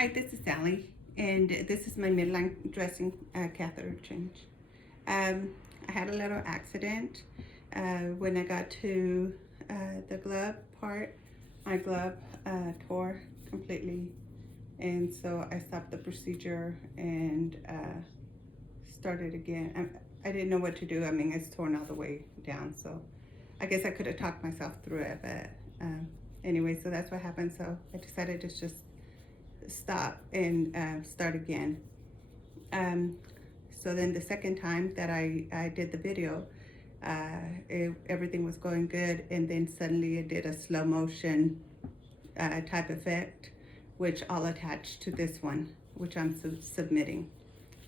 Hi, this is Sally, and this is my midline dressing catheter change. I had a little accident when I got to the glove part. My glove tore completely, and so I stopped the procedure and started again. I didn't know what to do. I mean, it's torn all the way down, so I guess I could have talked myself through it, but anyway, so that's what happened. So I decided to just stop and start again. So then the second time that I did the video, everything was going good, and then suddenly it did a slow motion type effect, which I'll attach to this one, which I'm submitting.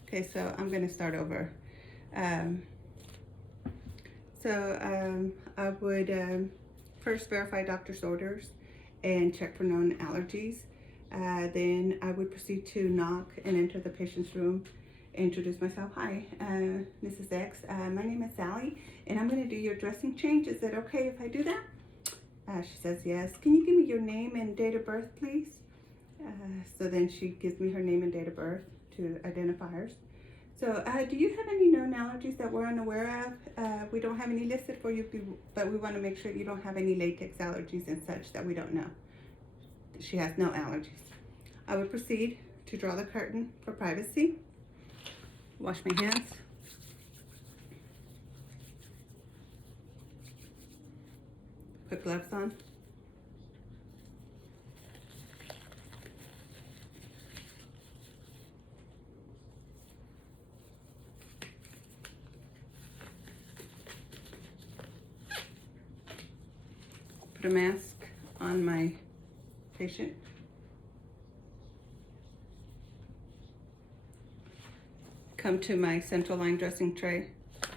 Okay, so I'm gonna start over. I would first verify doctor's orders and check for known allergies. Then I would proceed to knock and enter the patient's room, introduce myself. Hi, Mrs. X. My name is Sally, and I'm going to do your dressing change. Is it okay if I do that? She says yes. Can you give me your name and date of birth, please? So then she gives me her name and date of birth, two identifiers. So do you have any known allergies that we're unaware of? We don't have any listed for you, but we want to make sure you don't have any latex allergies and such that we don't know. She has no allergies. I would proceed to draw the curtain for privacy. Wash my hands. Put gloves on. Put a mask on my patient. Come to my central line dressing tray,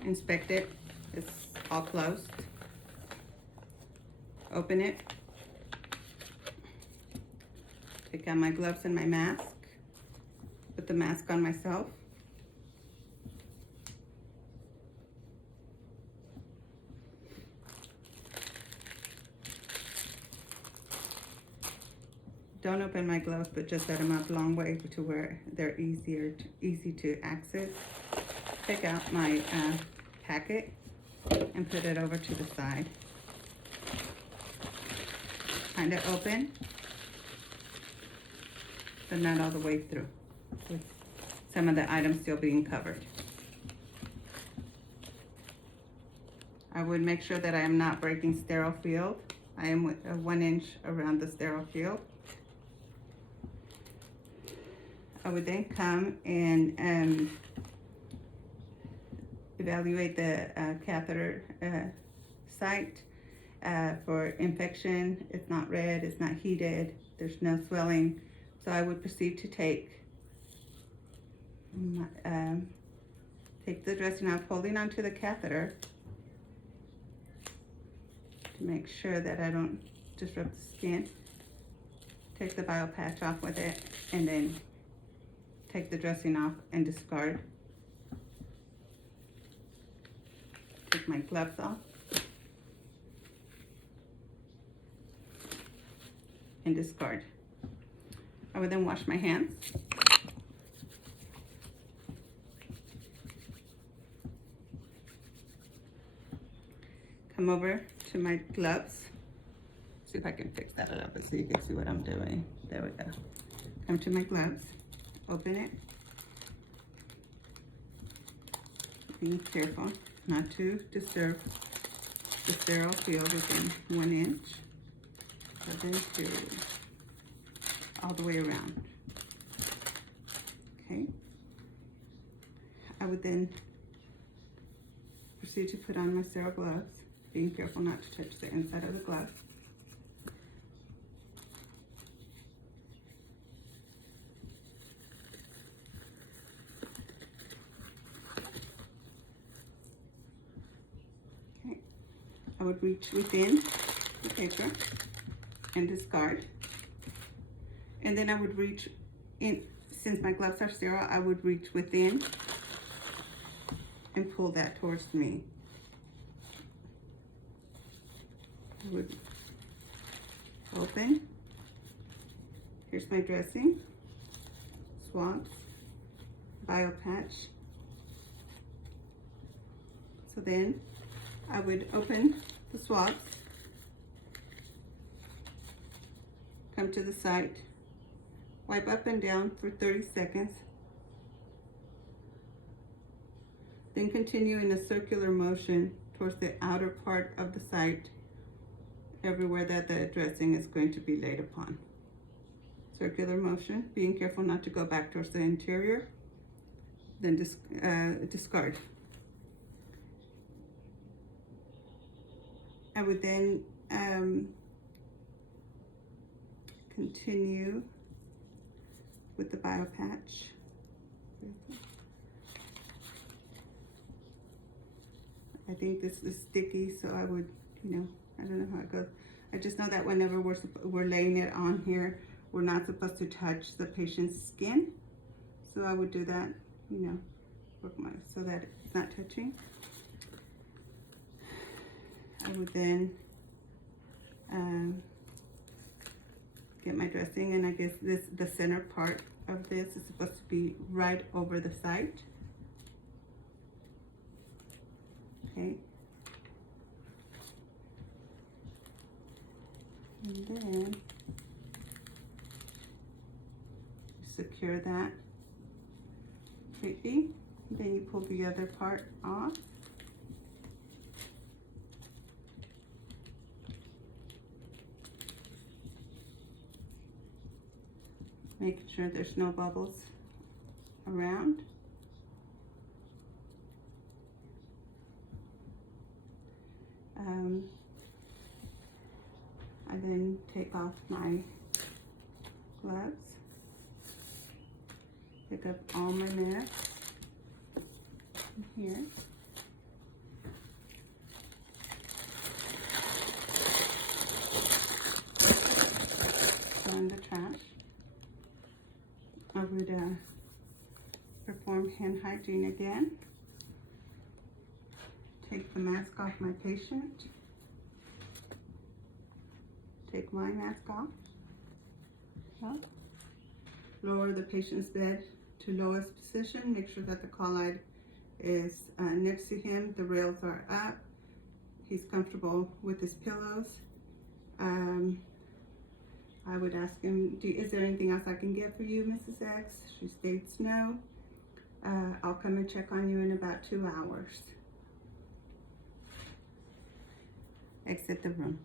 inspect it. It's all closed. Open it. Take out my gloves and my mask. Put the mask on myself. Don't open my gloves, but just set them up long way to where they're easy to access. Take out my packet and put it over to the side. Kind of open, but not all the way through, with some of the items still being covered. I would make sure that I am not breaking sterile field. I am with 1 inch around the sterile field. I would then come and evaluate the catheter site for infection. It's not red, it's not heated, there's no swelling. So I would proceed to take the dressing off, holding onto the catheter to make sure that I don't disrupt the skin. Take the bio patch off with it, and then take the dressing off and discard. Take my gloves off and discard. I would then wash my hands. Come over to my gloves. See if I can fix that a little bit so you can see what I'm doing. There we go. Come to my gloves. Open it. Being careful not to disturb the sterile field within 1 inch. But then to all the way around. Okay. I would then proceed to put on my sterile gloves, being careful not to touch the inside of the glove. I would reach within the paper and discard. And then I would reach in, since my gloves are sterile, I would reach within and pull that towards me. I would open. Here's my dressing. swabs, biopatch. So then I would open the swabs, come to the site, wipe up and down for 30 seconds, then continue in a circular motion towards the outer part of the site, everywhere that the dressing is going to be laid upon. Circular motion, being careful not to go back towards the interior, then discard. I would then continue with the biopatch. I think this is sticky, so I would, I don't know how it goes. I just know that whenever we're laying it on here, we're not supposed to touch the patient's skin. So I would do that, so that it's not touching. I would then get my dressing, and I guess the center part of this is supposed to be right over the site. Okay. And then secure that completely. Then you pull the other part off. Making sure there's no bubbles around. I then take off my gloves, pick up all my mess in here. Throw in the trash. I would perform hand hygiene again. Take the mask off my patient. Take my mask off. Lower the patient's bed to lowest position. Make sure that the collide is next to him. The rails are up. He's comfortable with his pillows. I would ask him, is there anything else I can get for you, Mrs. X? She states no. I'll come and check on you in about 2 hours. Exit the room.